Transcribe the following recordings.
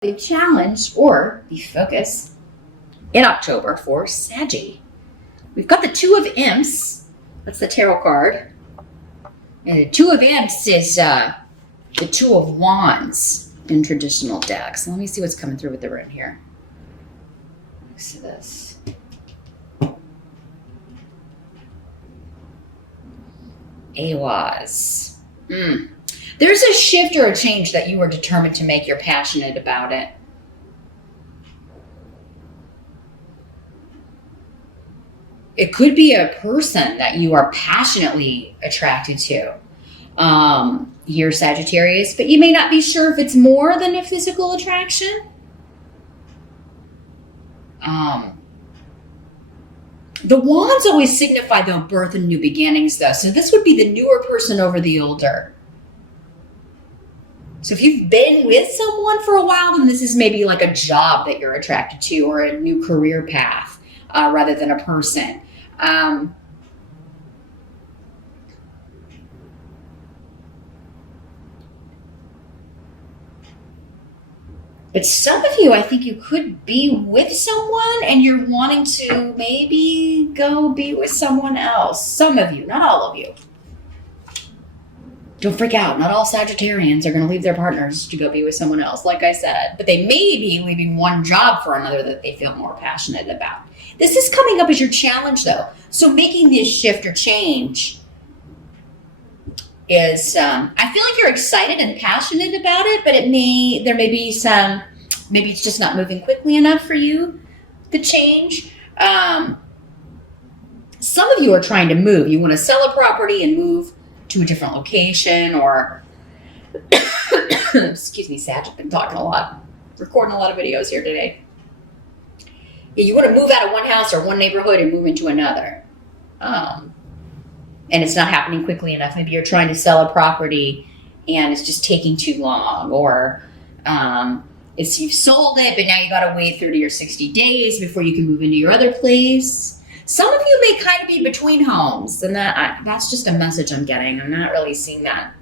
the challenge or the focus in October for Saggy. We've got the Two of Imps. That's the tarot card. And the Two of Imps is the Two of Wands in traditional decks. Let me see what's coming through with the root here. Let's see this. Awaz. There's a shift or a change that you are determined to make. You're passionate about it. It could be a person that you are passionately attracted to. Here, Sagittarius, but you may not be sure if it's more than a physical attraction. The wands always signify the birth and new beginnings, though. So this would be the newer person over the older. So if you've been with someone for a while, then this is maybe like a job that you're attracted to or a new career path rather than a person. But some of you, I think you could be with someone and you're wanting to maybe go be with someone else. Some of you, not all of you. Don't freak out. Not all Sagittarians are going to leave their partners to go be with someone else, like I said. But they may be leaving one job for another that they feel more passionate about. This is coming up as your challenge, though. So making this shift or change is, I feel like you're excited and passionate about it, but there may be some, maybe it's just not moving quickly enough for you, the change. Some of you are trying to move. You want to sell a property and move to a different location, or excuse me, Sag, I've been talking a lot, recording a lot of videos here today. Yeah, you want to move out of one house or one neighborhood and move into another. And it's not happening quickly enough. Maybe you're trying to sell a property and it's just taking too long, or you've sold it, but now you got to wait 30 or 60 days before you can move into your other place. Some of you may kind of be between homes, and that's just a message I'm getting. I'm not really seeing that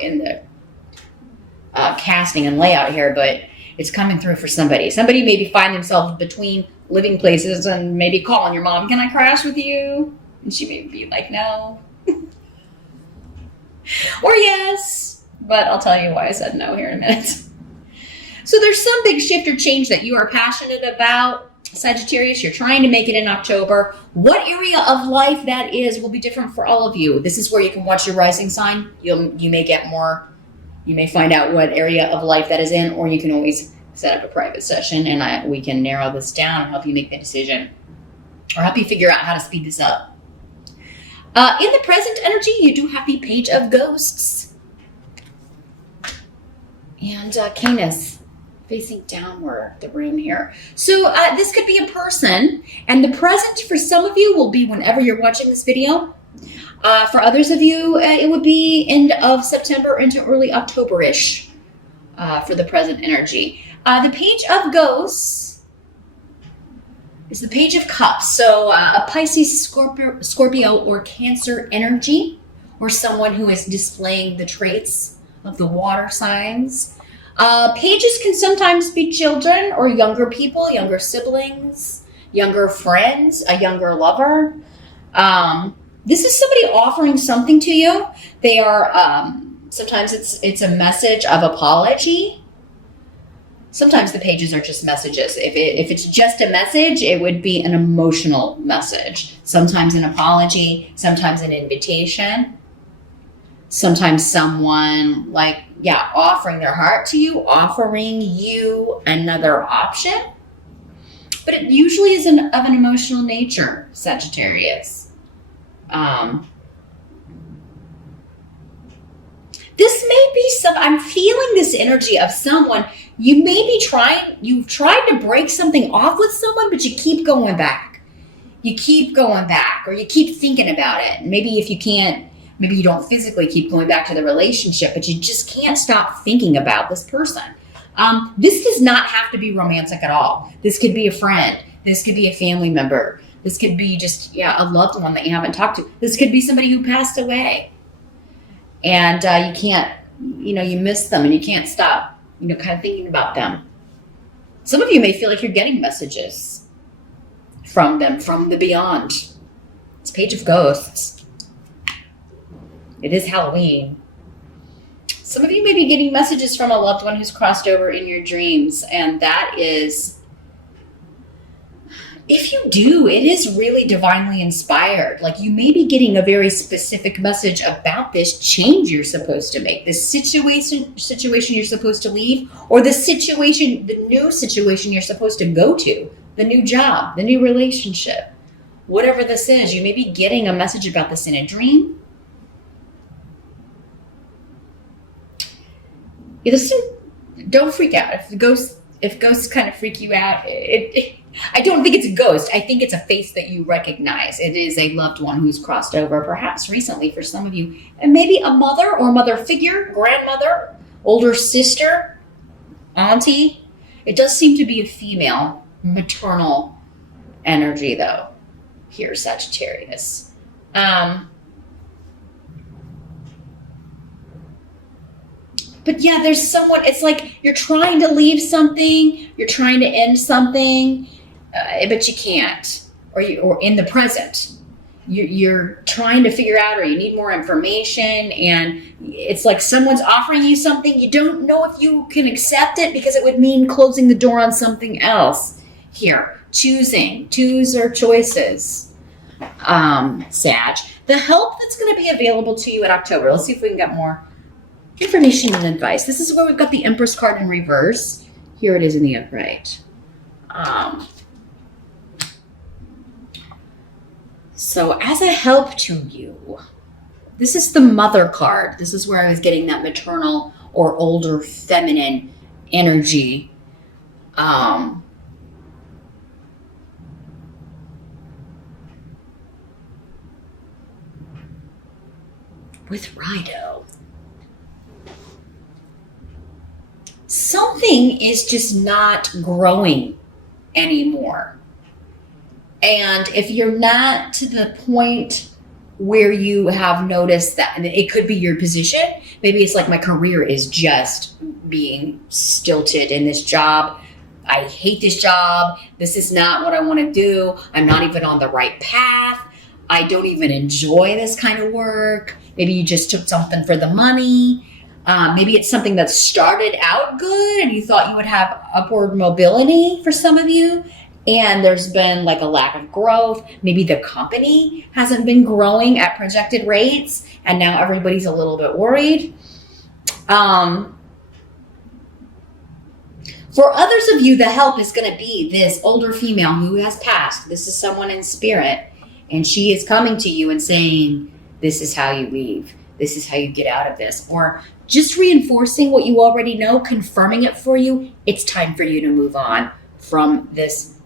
in the casting and layout here, but it's coming through for somebody. Somebody maybe find themselves between living places and maybe calling your mom, "Can I crash with you?" And she may be like, "No." Or yes, but I'll tell you why I said no here in a minute. So there's some big shift or change that you are passionate about. Sagittarius, you're trying to make it in October. What area of life that is will be different for all of you. This is where you can watch your rising sign. You may get more, you may find out what area of life that is in, or you can always set up a private session and we can narrow this down and help you make the decision or help you figure out how to speed this up. In the present energy, you do have the Page of Ghosts and Canis facing downward the room here. So this could be a person, and the present for some of you will be whenever you're watching this video. For others of you, it would be end of September into early October-ish for the present energy. The Page of Ghosts is the Page of Cups. So a Pisces, Scorpio, or Cancer energy, or someone who is displaying the traits of the water signs. Pages can sometimes be children or younger people, younger siblings, younger friends, a younger lover. This is somebody offering something to you. They are, sometimes it's a message of apology. Sometimes the pages are just messages. If it's just a message, it would be an emotional message. Sometimes an apology, sometimes an invitation. Sometimes someone offering their heart to you, offering you another option. But it usually is of an emotional nature, Sagittarius. This may be I'm feeling this energy of someone, you've tried to break something off with someone, but you keep going back. You keep going back, or you keep thinking about it. Maybe if you can't, maybe you don't physically keep going back to the relationship, but you just can't stop thinking about this person. This does not have to be romantic at all. This could be a friend. This could be a family member. This could be just, a loved one that you haven't talked to. This could be somebody who passed away. And you can't, you miss them and you can't stop, kind of thinking about them. Some of you may feel like you're getting messages from them, from the beyond. It's Page of Ghosts. It is Halloween. Some of you may be getting messages from a loved one who's crossed over in your dreams, and that is, if you do, it is really divinely inspired. Like, you may be getting a very specific message about this change you're supposed to make, this situation you're supposed to leave, or the new situation you're supposed to go to, the new job, the new relationship. Whatever this is, you may be getting a message about this in a dream. Don't freak out. If ghosts kind of freak you out, I don't think it's a ghost. I think it's a face that you recognize. It is a loved one who's crossed over, perhaps recently for some of you, and maybe a mother or mother figure, grandmother, older sister, auntie. It does seem to be a female, maternal energy, though, here, Sagittarius. But yeah, there's someone, it's like you're trying to leave something, you're trying to end something, but you can't, or in the present. You're trying to figure out, or you need more information, and it's like someone's offering you something. You don't know if you can accept it because it would mean closing the door on something else. Here, twos or choices, Sag. The help that's going to be available to you in October. Let's see if we can get more information and advice. This is where we've got the Empress card in reverse. Here it is in the upright. So as a help to you, this is the Mother card. This is where I was getting that maternal or older feminine energy. With Rido. Something is just not growing anymore. And if you're not to the point where you have noticed that, and it could be your position, maybe it's like, my career is just being stilted in this job. I hate this job. This is not what I want to do. I'm not even on the right path. I don't even enjoy this kind of work. Maybe you just took something for the money. Maybe it's something that started out good and you thought you would have upward mobility for some of you, and there's been like a lack of growth. Maybe the company hasn't been growing at projected rates, and now everybody's a little bit worried. For others of you, the help is going to be this older female who has passed. This is someone in spirit, and she is coming to you and saying, this is how you leave. This is how you get out of this. Or just reinforcing what you already know, confirming it for you. It's time for you to move on from this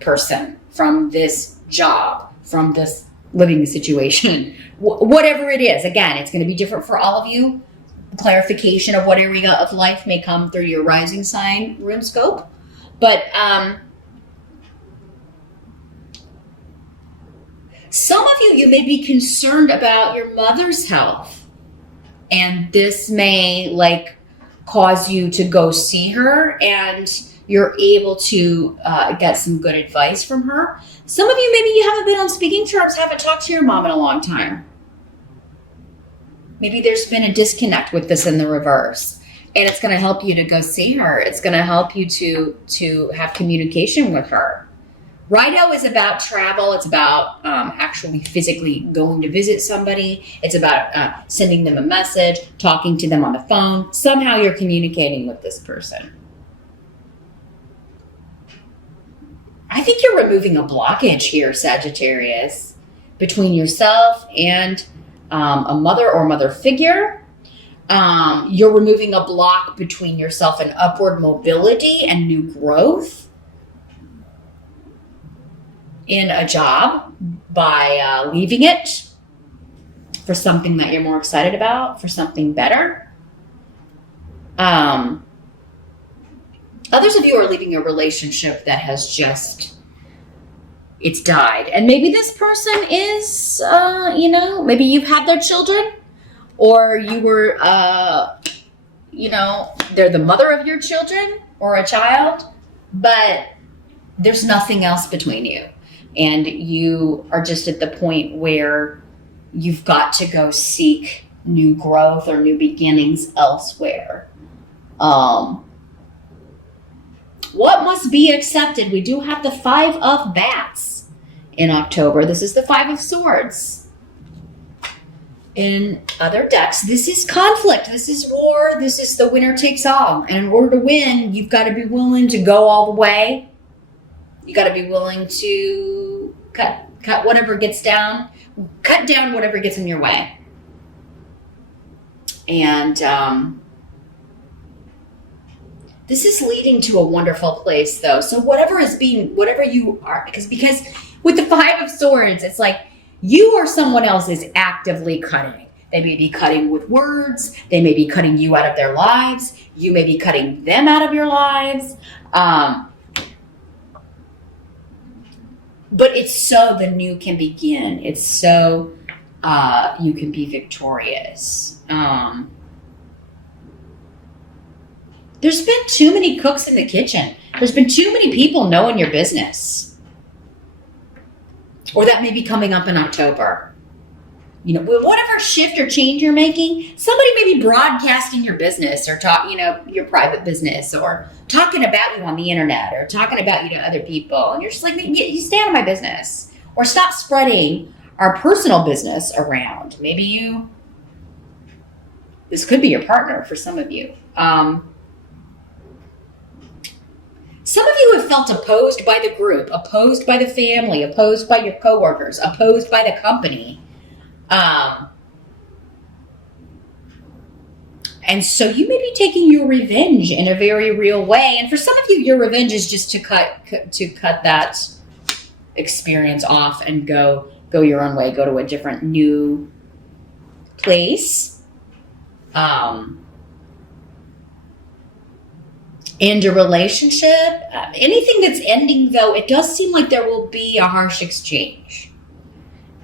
person, from this job, from this living situation, whatever it is. Again, it's going to be different for all of you. Clarification of what area of life may come through your rising sign rune scope. But some of you may be concerned about your mother's health. And this may cause you to go see her, and you're able to get some good advice from her. Some of you, maybe you haven't been on speaking terms, haven't talked to your mom in a long time. Maybe there's been a disconnect with this in the reverse, and it's going to help you to go see her. It's going to help you to have communication with her. Rido is about travel. It's about actually physically going to visit somebody. It's about sending them a message, talking to them on the phone. Somehow you're communicating with this person. I think you're removing a blockage here, Sagittarius, between yourself and a mother or mother figure. You're removing a block between yourself and upward mobility and new growth in a job by leaving it for something that you're more excited about, for something better. Others of you are leaving a relationship that has it's died. And maybe this person is, maybe you've had their children, or you were, they're the mother of your children or a child. but there's nothing else between you. And you are just at the point where you've got to go seek new growth or new beginnings elsewhere. What must be accepted? We do have the 5 of Bats in October. This is the 5 of Swords. In other decks, this is conflict. This is war. This is the winner takes all. And in order to win, you've got to be willing to go all the way. You got to be willing to cut whatever gets down. Cut down whatever gets in your way. And this is leading to a wonderful place, though. So whatever you are, because with the 5 of Swords, it's like you or someone else is actively cutting. They may be cutting with words. They may be cutting you out of their lives. You may be cutting them out of your lives. But it's so the new can begin. It's so you can be victorious. There's been too many cooks in the kitchen. There's been too many people knowing your business. Or that may be coming up in October. Whatever shift or change you're making, somebody may be broadcasting your business or your private business, or talking about you on the internet, or talking about you to other people. And you're just like, you stay out of my business. Or stop spreading our personal business around. This could be your partner for some of you. Some of you have felt opposed by the group, opposed by the family, opposed by your coworkers, opposed by the company. And so you may be taking your revenge in a very real way. And for some of you, your revenge is just to cut that experience off and go your own way, go to a different new place. And a relationship, anything that's ending, though, it does seem like there will be a harsh exchange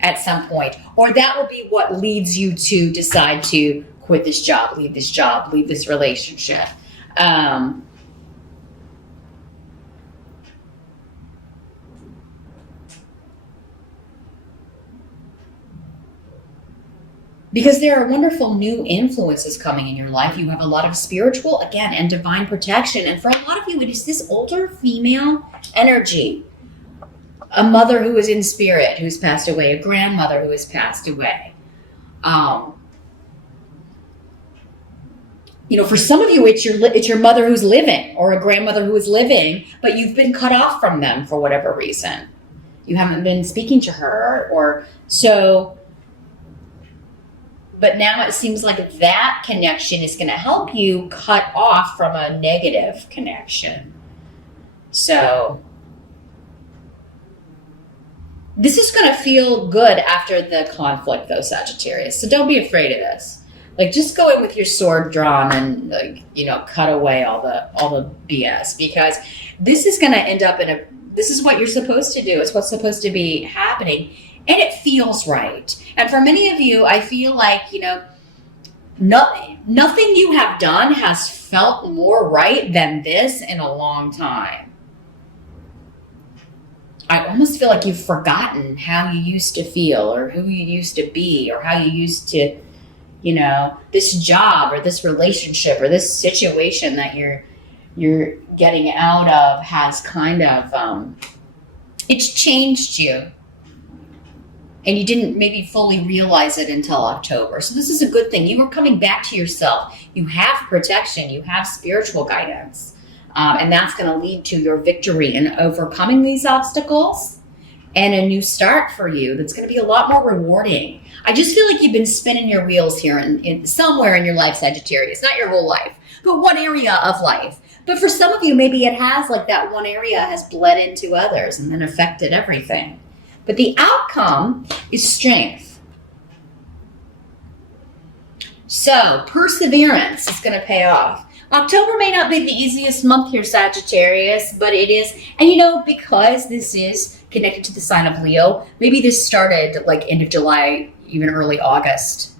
at some point. Or that will be what leads you to decide to quit this job, leave this relationship. Because there are wonderful new influences coming in your life. You have a lot of spiritual, again, and divine protection. And for a lot of you, it is this older female energy. A mother who is in spirit, who's passed away. A grandmother who has passed away. For some of you, it's your mother who's living, or a grandmother who is living, but you've been cut off from them for whatever reason. You haven't been speaking to her, or so... But now it seems like that connection is going to help you cut off from a negative connection. So this is going to feel good after the conflict, though, Sagittarius. So don't be afraid of this. Just go in with your sword drawn and cut away all the BS, because this is going to end up this is what you're supposed to do. It's what's supposed to be happening. And it feels right. And for many of you, I feel like, nothing you have done has felt more right than this in a long time. I almost feel like you've forgotten how you used to feel, or who you used to be, or how you used to, this job or this relationship or this situation that you're getting out of has kind of, it's changed you. And you didn't maybe fully realize it until October. So this is a good thing. You are coming back to yourself. You have protection. You have spiritual guidance. And that's going to lead to your victory in overcoming these obstacles and a new start for you that's going to be a lot more rewarding. I just feel like you've been spinning your wheels here in somewhere in your life, Sagittarius. Not your whole life, but one area of life. But for some of you, maybe it has, that one area has bled into others and then affected everything. But the outcome is strength. So perseverance is going to pay off. October may not be the easiest month here, Sagittarius, but it is. And because this is connected to the sign of Leo, maybe this started end of July, even early August.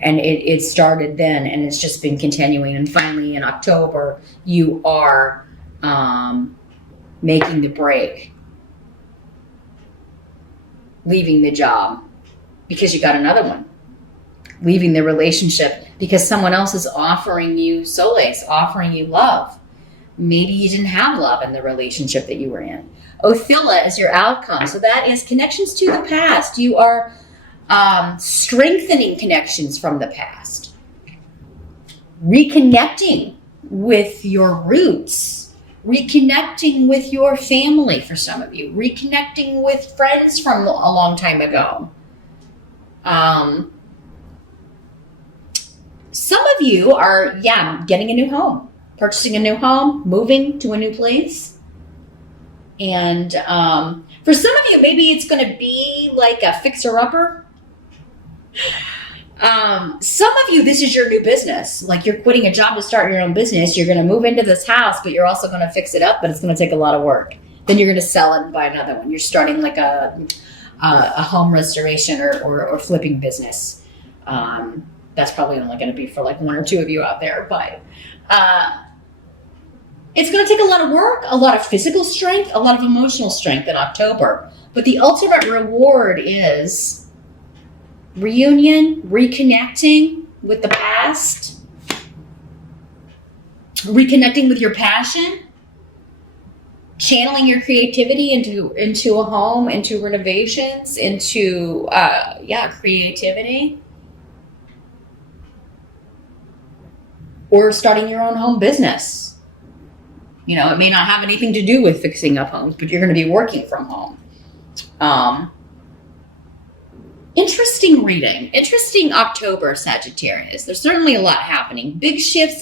And it started then, and it's just been continuing. And finally in October, you are making the break, leaving the job because you got another one, leaving the relationship because someone else is offering you solace, offering you love. Maybe you didn't have love in the relationship that you were in. Othila is your outcome. So that is connections to the past. You are strengthening connections from the past, reconnecting with your roots, reconnecting with your family for some of you, reconnecting with friends from a long time ago. Some of you are, getting a new home, purchasing a new home, moving to a new place. And for some of you, maybe it's going to be like a fixer-upper. Some of you, this is your new business. Like you're quitting a job to start your own business. You're going to move into this house, but you're also going to fix it up, but it's going to take a lot of work. Then you're going to sell it and buy another one. You're starting like a home restoration or flipping business. That's probably only going to be for like one or two of you out there, but it's going to take a lot of work, a lot of physical strength, a lot of emotional strength in October. But the ultimate reward is reunion, reconnecting with the past, reconnecting with your passion, channeling your creativity into a home, into renovations, into creativity, or starting your own home business. You know, it may not have anything to do with fixing up homes, but you're going to be working from home. Interesting reading. Interesting October, Sagittarius. There's certainly a lot happening. Big shifts